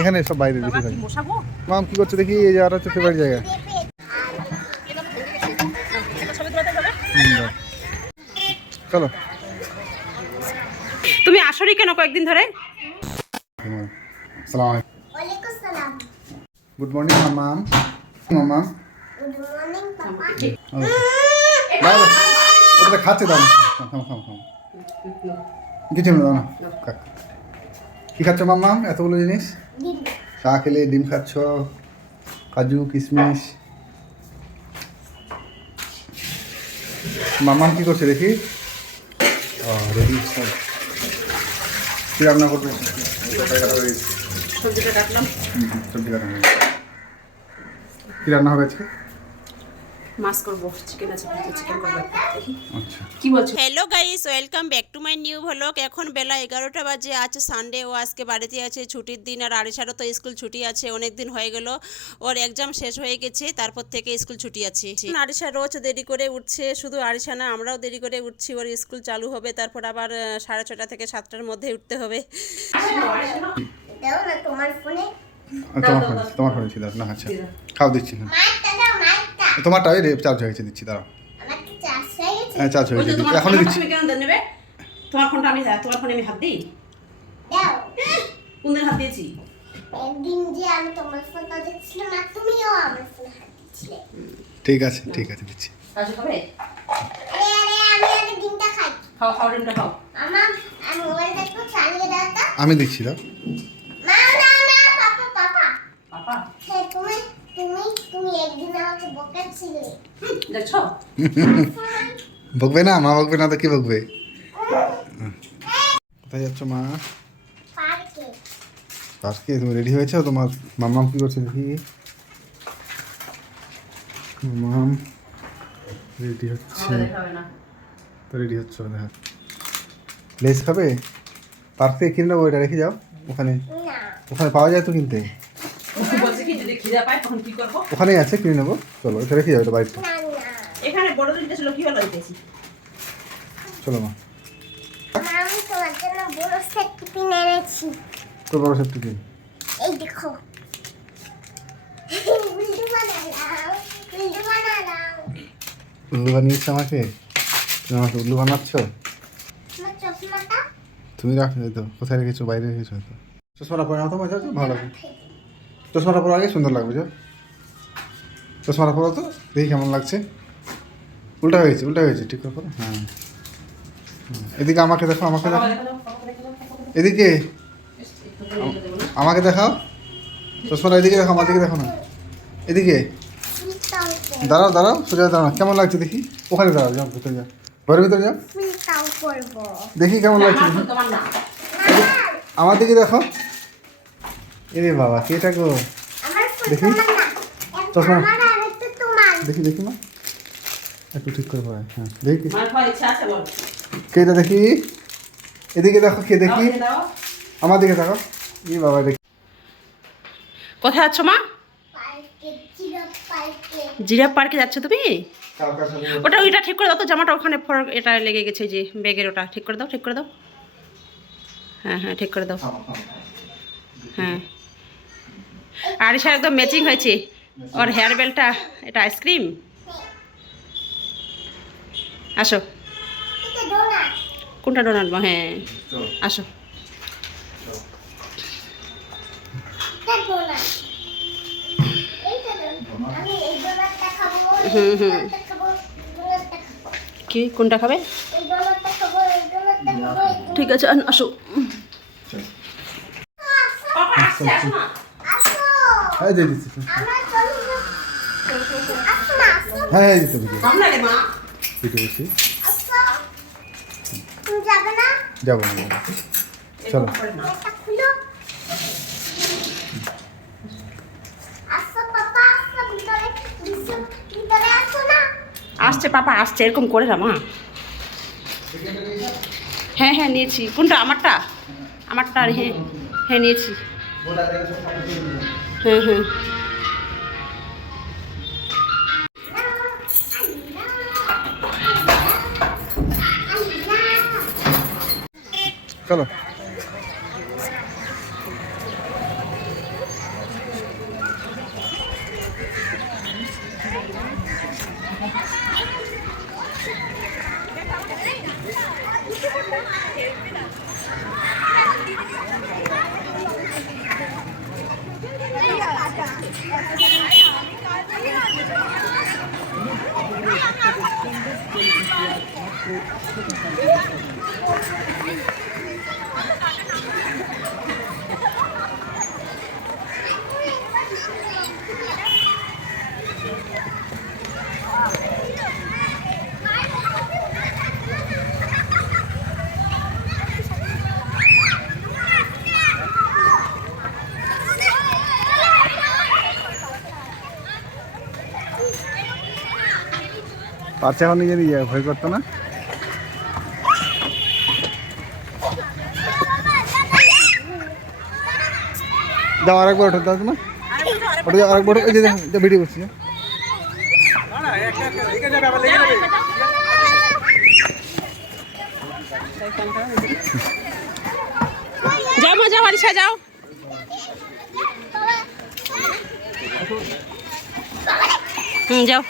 এখানে সব বাইরে বেশি থাকে। মাম কি করছে দেখি, এই জায়গাটা হচ্ছে ফেভারিট জায়গা। চলো। তুমি আসরি কেন কয়েকদিন ধরে? আসসালামু আলাইকুম। গুড মর্নিং মাম। মাম গুড মর্নিং পাপা। ওটা খাচ্ছে, দাও কিছু না, দাও না। কি খাচ্ছ মাম? এতগুলো জিনিস চা খেলে, ডিম খাচ্ছ, কাজু কিশমিশ। মাম্মাম কি করছে দেখি? রেডি সব। কি রান্না করবে? সবজিটা কাটলাম। সবজি কাটা হয়ে গেছে। কি রান্না হবে আজকে? মাছ করবো, চিকেন আছে, চিকেন করবো। আচ্ছা, কি বলছো? Hello guys, welcome back to my new vlog. এখন বেলা 11টা বাজে। আজ সানডে, ও আজকে বাড়িতে আছে, ছুটির দিন। আর আরিশারও তো স্কুল ছুটি আছে, অনেক দিন হয়ে গেল, ওর এক্সাম শেষ হয়ে গেছে, তারপর থেকে স্কুল ছুটি আছে। আরিশা রোজ দেরি করে উঠছে, শুধু আরিশা না, আমরাও দেরি করে উঠছি। ওর স্কুল চালু হবে, তারপর আবার 6:30 থেকে 7টার মধ্যে উঠতে হবে। দাও না তোমার ফোনে। তোমার ফোনে ছিল না? আচ্ছা, খাও দিচ্ছি। মাইকটা দাও, মাইকটা। তোমারটা চার্জ হয়ে গেছে, দিচ্ছি, দাঁড়াও। আমার কি চার্জ হয়ে গেছে? হ্যাঁ, চার্জ হয়ে গেছে, এখনই দিচ্ছি। তুমি কেন নেবে? তোমার ফোনটা তোমার ফোনে আমি হাত দিই? দাও। কোন দিন হাত দিয়েছি? একদিন যে আমি তোমার ফোনটা দেখছিলাম আর তুমিও আমার ফোন হাত দিচ্ছিলে। ঠিক আছে, ঠিক আছে, দিচ্ছি। আজ খাবে? আরে আমি ডিমটা খাই। খাও ডিমটা খাও। আমার আমি মোবাইলটা একটু চালিয়ে দাও তো। আমি দিচ্ছি, দাও। না না না পাপা পাপা। পাপা হ্যাঁ, তুমি একদিন আমাকে বকাচ্ছিলে। দেখছো? বকবে না? মা বকবে না তো কি বকবে? কোথায় যাচ্ছ মা? পার্কে। পার্কে? তুমি রেডি হয়েছো? তোমার মাম্মাম কি করছে দেখি? মাম্মাম রেডি হচ্ছে। হবে না। তো রেডি হচ্ছে, দেখা। লেস খাবে? পার্ক থেকে কিনে নেবো, এটা রেখে যাও ওখানে। না। ওখানে পাওয়া যায় তো কিনতে। বলছে কি যদি খিদে পায় তখন কি করবো? ওখানেই আছে, কিনে নেবো। চলো, এটা রেখে যাও, এটা বাড়িতে। না না। এখানে বড় দিনটা ছিল, কি হলো দিতেছি? চলো মা। আমি তোমার জন্য বড় সেট টিফিন এনেছি। তোর বড় সেফটি কিন। এই দেখো। উল্লু বানালাম, উল্লু বানালাম। উল্লু বানিয়েছো আমাকে? তুমি আমাকে উল্লু বানাচ্ছ? আমার চশমাটা তুমি রাখো তো, কোথায় রেখেছো? বাইরে রেখেছো হয়তো। চশমাটা পরে নাও তো, মজা ভালো লাগবে। চশমাটা পরে আগে সুন্দর লাগবে। যা, চশমাটা পরো তো, দেখি কেমন লাগছে। উল্টা হয়েছে, ঠিক করে পরো। হ্যাঁ, এদিকে আমাকে দেখো, আমাকে দেখো, এদিকে আমাকে দেখাও। চশমাটা এদিকে দেখো, আমার দিকে দেখো না, এদিকে। ফুলটাও দাঁড়াও, সোজা দাঁড়াও। কেমন লাগছে দেখি? ওখানে দাঁড়াও, যাও ভিতরে যাও, ঘরের ভিতরে যাও, ফুলটাও করবো। দেখি কেমন লাগছে দেখি। তোমার না। আমার দিকে দেখো। এরে বাবা, কেটা গো? আমার ফুল দেখি। তোমার না। চশমা। আমার আর একটা তোমার। দেখি মা, একটু ঠিক করে পড়ায়। হ্যাঁ, দেখি মানে তোমার ইচ্ছা আছে বল। কেটা দেখি। এদিকে দেখো, কে দেখি। দাও। আমার দিকে দেখো। ই বাবা, দেখি। কোথায় যাচ্ছ মা? পার্কে, জিরাফ পার্কে। জিরাফ পার্কে যাচ্ছ তুমি? ওইটা ঠিক করে দাও তো, জামাটা ওখানে এটা লেগে গেছে, যে ব্যাগের ওটা ঠিক করে দাও। হ্যাঁ ঠিক করে দাও। হ্যাঁ, আরিশা একদম ম্যাচিং হয়েছে। ওর হেয়ার বেলটা, এটা আইসক্রিম। আসো। এটা ডোনাট। কোনটা ডোনাট? হ্যাঁ, আসো। এটা ডোনাট। এইটা ডোনাট। আমি এই ডোনাটটা খাবো। হুম। ডোনাটটা খাবো। ডোনাটটা খাবো। কি কোনটা খাবে? এই ডোনাটটা খাবো, এই ডোনাটটা খাবো। ঠিক আছে, আসো। আসো। হ্যাঁ, দিয়ে দিচ্ছি। আমরা চলো না। আসো না, আসো। হ্যাঁ, দিতে ভিডিও সামনে মা। বসি। আসো। তুমি যাবে না? যাবো না, চলো। এটা খুলো। আসো পাপা, আসো ভিতরে আসো না। আসছে পাপা, আসছে, এরকম করে না মা। হ্যাঁ নিয়েছি। কোনটা? আমারটা? হ্যাঁ নিয়েছি। হ্যাঁ। চলো। পারছে এখন নিজে নিজে ভয় করতো না। যাও আরেকবার ওঠো দাও না, ওটা যাও আরেকবার ওঠো। এই যে ভিডিও করছি। যাও মা, যাও আরিশা যাও। যাও।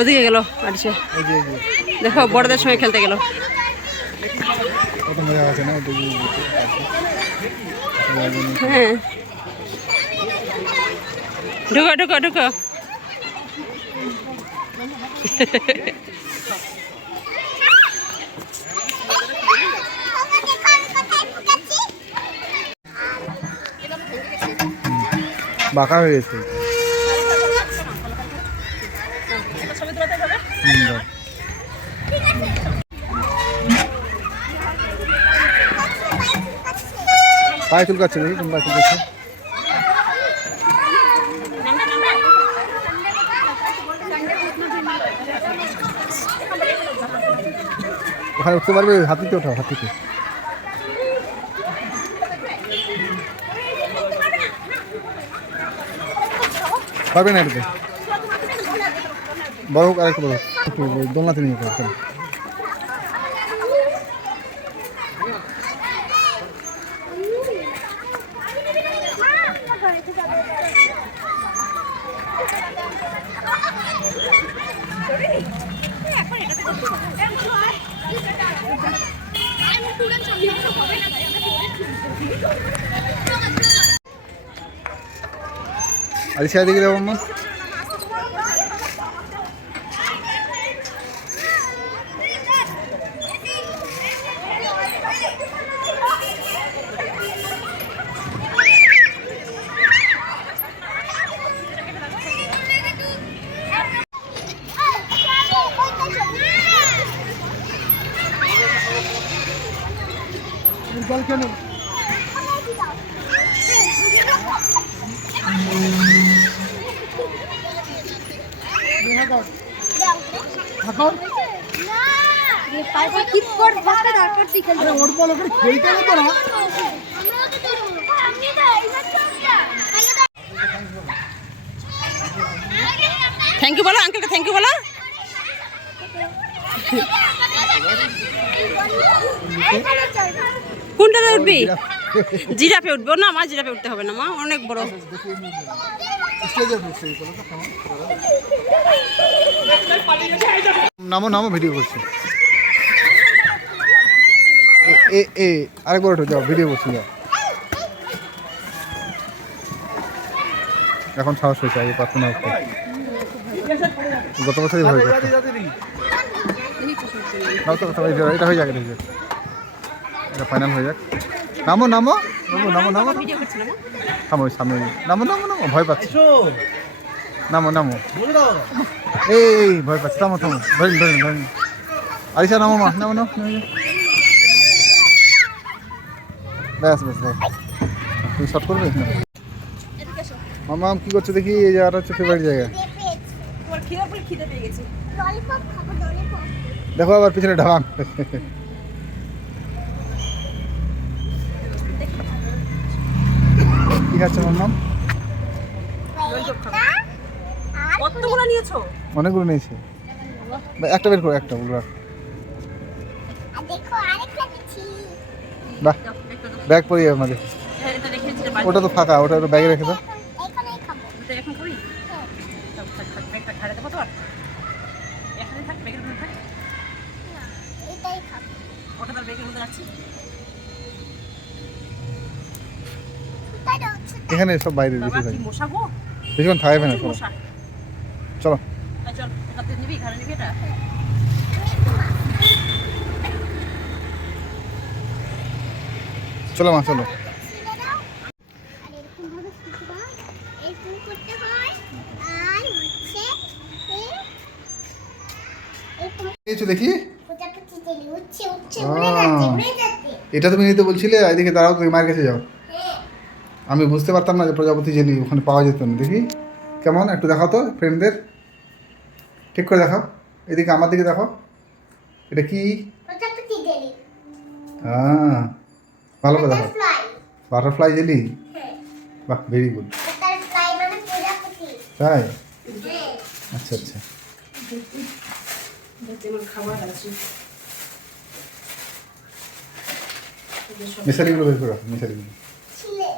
ওদিকে গেল আরিশা, দেখো বড়দের সঙ্গে খেলতে গেল। কত মজা আছে না? হ্যাঁ, ঢুকো ঢুকো ঢুকো। বাঁকা হয়ে গেছে। পায়ে চুলকাচ্ছে, দেখি কোন পায়ে চুলকাচ্ছে। ওখানে উঠতে পারবে? হাতিতে ওঠাও, হাতিতে। পারবে না এটাতে? বড় হোক, আরেকটু বড় হোক, দোলনাতে নিয়ে যাও। আরিশা দিকে যাবো মা। জল কেন? থ্যাংক ইউ বলো আঙ্কেলকে, থ্যাংক ইউ বলো। কোনটাতে উঠবি? জিরাফে উঠবো না মা, জিরাফে উঠতে হবে না মা, অনেক বড়। নামো নামো, ভিডিও করছি। আরেকবার ওঠো, যাও ভিডিও করছি, যাও। এখন সাহস হয়েছে, আগে পারতো না উঠতে। গত বছরই ভয় করতো। এটা হয়ে যাক, এটা ফাইনাল হয়ে যাক। নামো নামো নামো নামো নামো, থামো সামনে, নামো নামো নামো, ভয় পাচ্ছি। নামো নামো, এই ভয় পাচ্ছি, থামো থামো, ধরেন ধরেন ধরেন। আরিশা নামো মা, নামো নামো। ব্যাস ব্যাস ব্যাস, তুমি শর্ট করবে? মামা কি করছো দেখি? এই জায়গাটা হচ্ছে ফেভারিট জায়গা। দেখো আবার পিছনে ঢাবাং। কি খাচ্ছে মাম্মাম? কতগুলো নিয়েছো? অনেকগুলো নিয়েছে। একটা বের করো, একটা বলবো। আর দেখো আরেকটা দিচ্ছি। বাহ, ব্যাগ পরি আমাদের। এটা রেখে দিতে পারি। ওটা তো ফাঁকা, ওটা ব্যাগে রেখে দাও। এখানেই খাবো। এটা এখন করি। হ্যাঁ। থাক ব্যাগটা ঘাড়ে দেবো তো আর। এখানে থাক ব্যাগের মধ্যে থাক। না, এটাই খাবো। ওটা তার ব্যাগের মধ্যে রাখছি। তাই তো হচ্ছে। এখানে সব বাইরে বাবা বেশি কি থাকে, মশা গো। বেশিক্ষণ থাকবে না। প্রচুর চলো মশা। চলো এই চল এটাতে নিবি ঘাড়ে নিবি এটা। চলো মা, চলো। ছিঁড়ে দাও। আর এরকম ভাবে শিখবা। এরকম করতে হয়। আর হচ্ছে এরকম কিছু দেখি। প্রজাপতি তেলি উঠছে উঠছে আহ। উড়ে যাচ্ছে উড়ে যাচ্ছে। এটা তুমি নিতে বলছিলে, এদিকে দাঁড়াও, তুমি মায়ের কাছে যাও। হ্যাঁ। আমি বুঝতে পারতাম না যে প্রজাপতি জেলি ওখানে পাওয়া যেত না। দেখি কেমন, একটু দেখাও তো ফ্রেন্ডদের, ঠিক করে দেখাও। এদিকে আমার দিকে দেখো, এটা কি? প্রজাপতি তেলি। ভালো করে দেখাও। বাটারফ্লাই। Butterfly jelly. হ্যাঁ। বাহ, ভেরি গুড। বাটারফ্লাই মানে প্রজাপতি। তাই? হ্যাঁ। আচ্ছা আচ্ছা। যেমন খাবার আছে। মিশালিগুলো বের করে রাখো, মিশালিগুলো ছিলে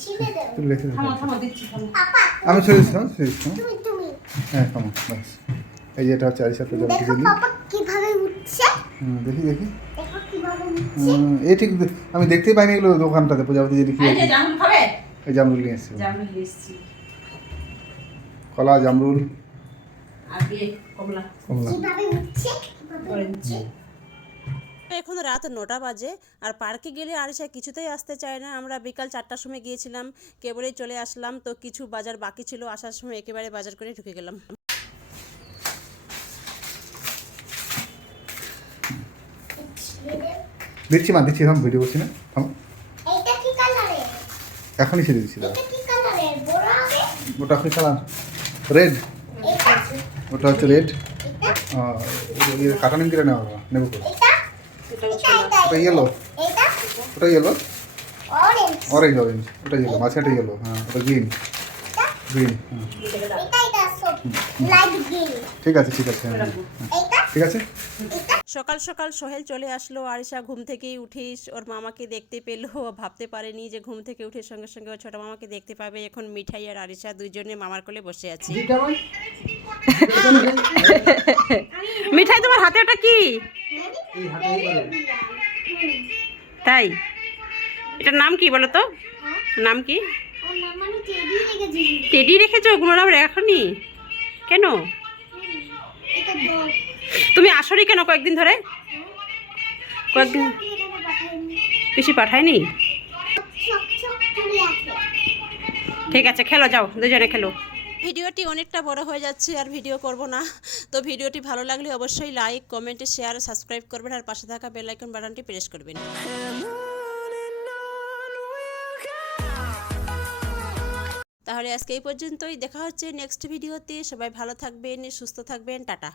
ছিলে দাও। তুমি রেখে দাও। থামো থামো দিচ্ছি থামো। পাপা আমি ছেড়ে দিচ্ছি, ছেড়ে দিচ্ছি। তুমি তুমি হ্যাঁ কেমন, বাস। এই যে এটা হচ্ছে আরিশা প্রজাপতি দেখো জেলি। পাপা কিভাবে উঠছে। দেখি দেখি। দেখো কিভাবে উঠছে। এই ঠিক আমি দেখতেই পাইনি এগুলো দোকানটাতে, প্রজাপতি জেলি কি এই আছে। যে জামরুল খাবে? এই জামরুল নিয়ে এসছি, জামরুল এসেছি। কলা, জামরুল, আর দিয়ে কমলা কমলা। কিভাবে উঠছে কিভাবে করে দিচ্ছি। এখন রাত 9টা বাজে আর পার্কে গেলে আরিশা কিছুতেই আসতে চায় না। আমরা বিকাল 4টার সময় গিয়েছিলাম, কেবলই চলে আসলাম। তো কিছু বাজার বাকি ছিল, আসার সময় একেবারে বাজার করে ঢুকে গেলাম। ছিলে দাও। দিচ্ছি মা, দিচ্ছি, এখন ভিডিও করছি না, থামো। এইটা কি কালারের? এখনই ছেড়ে দিচ্ছি, দাও। এটা কি কালারের? বড় হবে? ওটা কি কালার? রেড। এটা ওটা হচ্ছে রেড। এটা কাটা নিমকিটা নেওয়া হবে, নেবো করে। এটা এটা এটা ওটা ইয়েলো, এটা ওটা ইয়েলো, অরেঞ্জ। অরেঞ্জ অরেঞ্জ, ওটা ইয়েলো, মাঝখানটা ইয়েলো, হ্যাঁ ওটা গ্রিন, গ্রিন, হ্যাঁ এটা সব লাইট গ্রিন। ঠিক আছে ঠিক আছে, হ্যাঁ হ্যাঁ, এটা ঠিক আছে। এটা সকাল সকাল সোহেল চলে আসলো। আরিশা ঘুম থেকেই উঠিস ওর মামাকে দেখতে পেলো। ও ভাবতে পারেনি যে ঘুম থেকে উঠে সঙ্গে সঙ্গে ওর ছোট মামাকে দেখতে পাবে। এখন মিঠাই আর আরিশা দুইজনে মামার কোলে বসে আছে। মিঠাই তোমার হাতে ওটা কি? তাই? এটার নাম কি বলো তো? নাম কি? ওর নাম আমি টেডি রেখেছি। টেডি রেখেছো? কোনো নাম রাখনি কেন? এটা ডগ। তুমি আসনি কেন কয়েকদিন ধরে? কয়েকদিন এখানে পাঠাইনি। বেশি পাঠায়নি? চক চক করে আছে। ঠিক আছে, খেলো, যাও দুজনে খেলো। ভিডিওটি অনেকটা বড় হয়ে যাচ্ছে আর ভিডিও করব না। তো ভিডিওটি ভালো লাগলে অবশ্যই লাইক, কমেন্টে, শেয়ার, সাবস্ক্রাইব করবেন আর পাশে থাকা বেল আইকন বাটনটি প্রেস করবেন। তাহলে আজকে এই পর্যন্তই, দেখা হচ্ছে নেক্সট ভিডিওতে। সবাই ভালো থাকবেন, সুস্থ থাকবেন, টাটা।